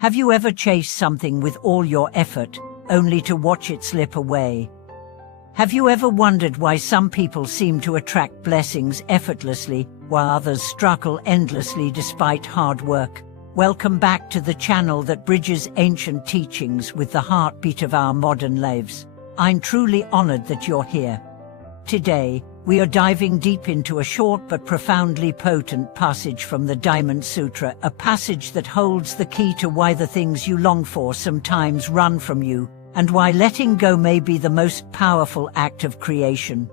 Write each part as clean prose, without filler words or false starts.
Have you ever chased something with all your effort, only to watch it slip away? Have you ever wondered why some people seem to attract blessings effortlessly, while others struggle endlessly despite hard work? Welcome back to the channel that bridges ancient teachings with the heartbeat of our modern lives. I'm truly honored that you're here. Today, we are diving deep into a short but profoundly potent passage from the Diamond Sutra, a passage that holds the key to why the things you long for sometimes run from you, and why letting go may be the most powerful act of creation.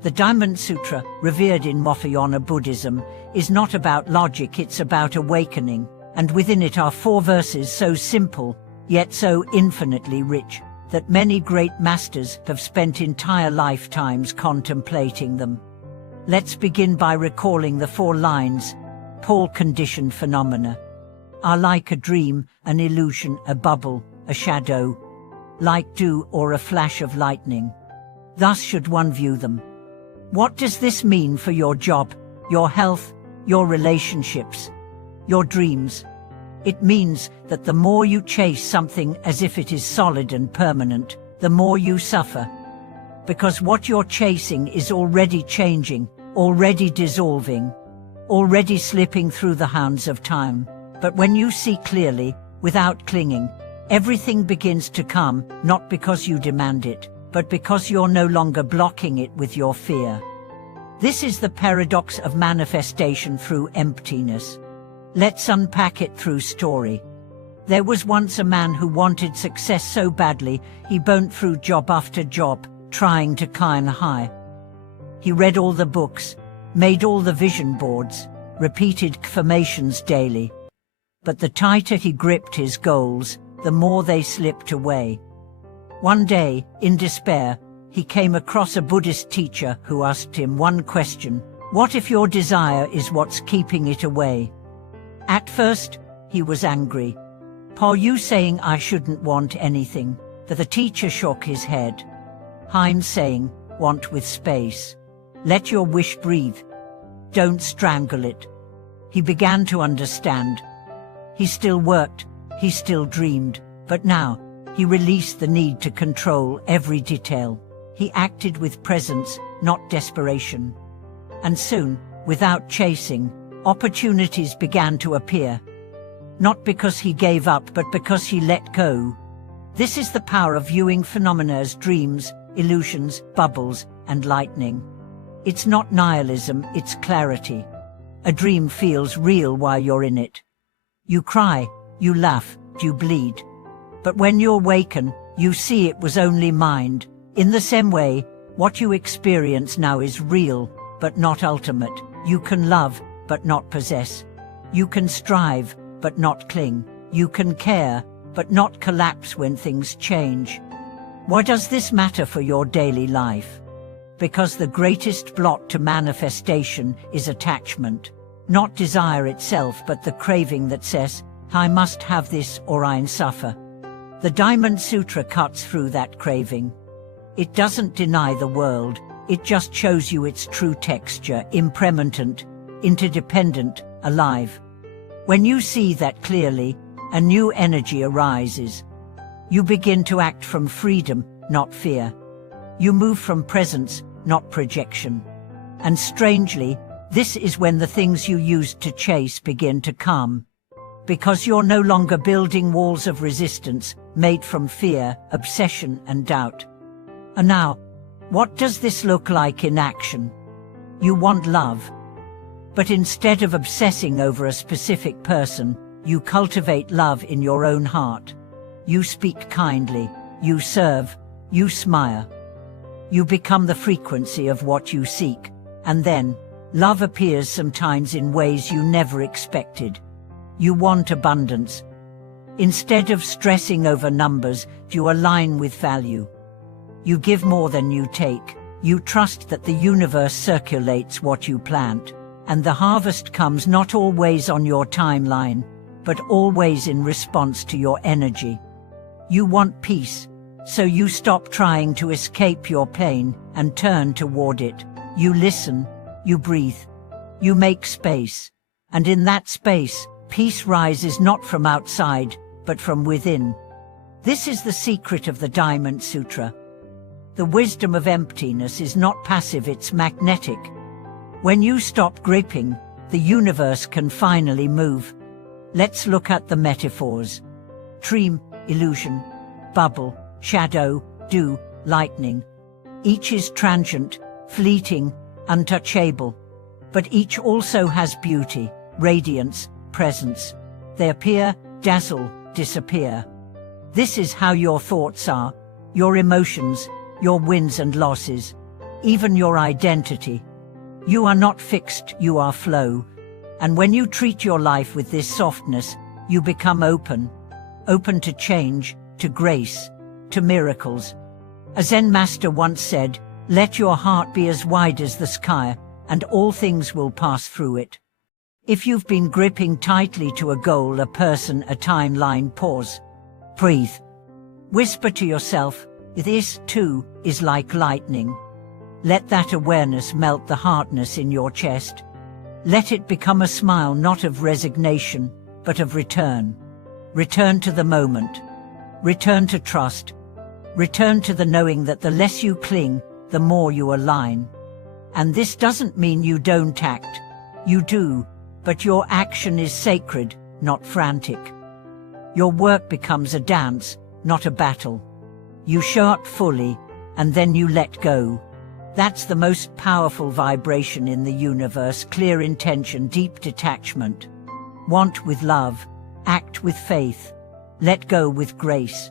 The Diamond Sutra, revered in Mahayana Buddhism, is not about logic, it's about awakening, and within it are 4 verses so simple, yet so infinitely rich, that many great masters have spent entire lifetimes contemplating them. Let's begin by recalling the 4 lines. Pole-conditioned phenomena are like a dream, an illusion, a bubble, a shadow, like dew or a flash of lightning. Thus should one view them. What does this mean for your job, your health, your relationships, your dreams? It means that the more you chase something as if it is solid and permanent, the more you suffer. Because what you're chasing is already changing, already dissolving, already slipping through the hands of time. But when you see clearly, without clinging, everything begins to come, not because you demand it, but because you're no longer blocking it with your fear. This is the paradox of manifestation through emptiness. Let's unpack it through story. There was once a man who wanted success so badly, he burnt through job after job, trying to climb high. He read all the books, made all the vision boards, repeated affirmations daily. But the tighter he gripped his goals, the more they slipped away. One day, in despair, he came across a Buddhist teacher who asked him one question: what if your desire is what's keeping it away? At first, he was angry. Are you saying I shouldn't want anything? But the teacher shook his head. I'm saying, want with space. Let your wish breathe. Don't strangle it. He began to understand. He still worked, he still dreamed, but now, he released the need to control every detail. He acted with presence, not desperation. And soon, without chasing, opportunities began to appear. Not because he gave up, but because he let go. This is the power of viewing phenomena as dreams, illusions, bubbles, and lightning. It's not nihilism, it's clarity. A dream feels real while you're in it. You cry, you laugh, you bleed. But when you awaken, you see it was only mind. In the same way, what you experience now is real, but not ultimate. You can love, but not possess. You can strive, but not cling. You can care, but not collapse when things change. Why does this matter for your daily life? Because the greatest block to manifestation is attachment. Not desire itself, but the craving that says, I must have this or I'll suffer. The Diamond Sutra cuts through that craving. It doesn't deny the world, it just shows you its true texture, impermanent, interdependent, alive. When you see that clearly, a new energy arises. You begin to act from freedom, not fear. You move from presence, not projection. And strangely, this is when the things you used to chase begin to come. Because you're no longer building walls of resistance, made from fear, obsession, and doubt. And now, what does this look like in action? You want love. But instead of obsessing over a specific person, you cultivate love in your own heart. You speak kindly, you serve, you smile. You become the frequency of what you seek, and then, love appears sometimes in ways you never expected. You want abundance. Instead of stressing over numbers, you align with value. You give more than you take. You trust that the universe circulates what you plant. And the harvest comes not always on your timeline, but always in response to your energy. You want peace, so you stop trying to escape your pain and turn toward it. You listen, you breathe, you make space. And in that space, peace rises not from outside, but from within. This is the secret of the Diamond Sutra. The wisdom of emptiness is not passive, it's magnetic. When you stop gripping, the universe can finally move. Let's look at the metaphors. Dream, illusion, bubble, shadow, dew, lightning. Each is transient, fleeting, untouchable. But each also has beauty, radiance, presence. They appear, dazzle, disappear. This is how your thoughts are, your emotions, your wins and losses, even your identity. You are not fixed, you are flow. And when you treat your life with this softness, you become open to change, to grace, to miracles. A Zen master once said, "Let your heart be as wide as the sky, and all things will pass through it." If you've been gripping tightly to a goal, a person, a timeline, pause. Breathe. Whisper to yourself, "This, too, is like lightning." Let that awareness melt the hardness in your chest. Let it become a smile not of resignation, but of return. Return to the moment. Return to trust. Return to the knowing that the less you cling, the more you align. And this doesn't mean you don't act. You do, but your action is sacred, not frantic. Your work becomes a dance, not a battle. You show up fully, and then you let go. That's the most powerful vibration in the universe: clear intention, deep detachment. Want with love, act with faith, let go with grace.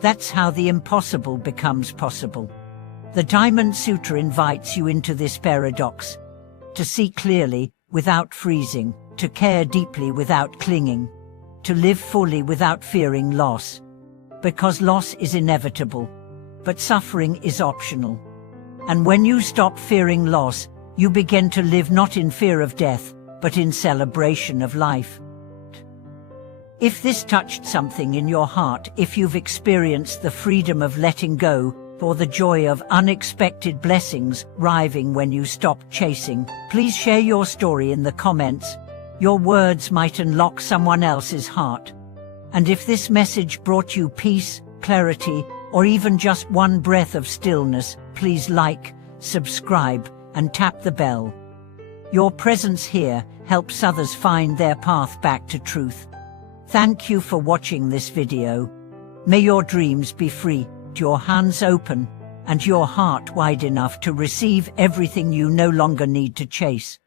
That's how the impossible becomes possible. The Diamond Sutra invites you into this paradox: to see clearly without freezing, to care deeply without clinging, to live fully without fearing loss. Because loss is inevitable, but suffering is optional. And when you stop fearing loss, you begin to live not in fear of death, but in celebration of life. If this touched something in your heart, if you've experienced the freedom of letting go, or the joy of unexpected blessings arriving when you stop chasing, please share your story in the comments. Your words might unlock someone else's heart. And if this message brought you peace, clarity, or even just one breath of stillness, please like, subscribe, and tap the bell. Your presence here helps others find their path back to truth. Thank you for watching this video. May your dreams be free, your hands open, and your heart wide enough to receive everything you no longer need to chase.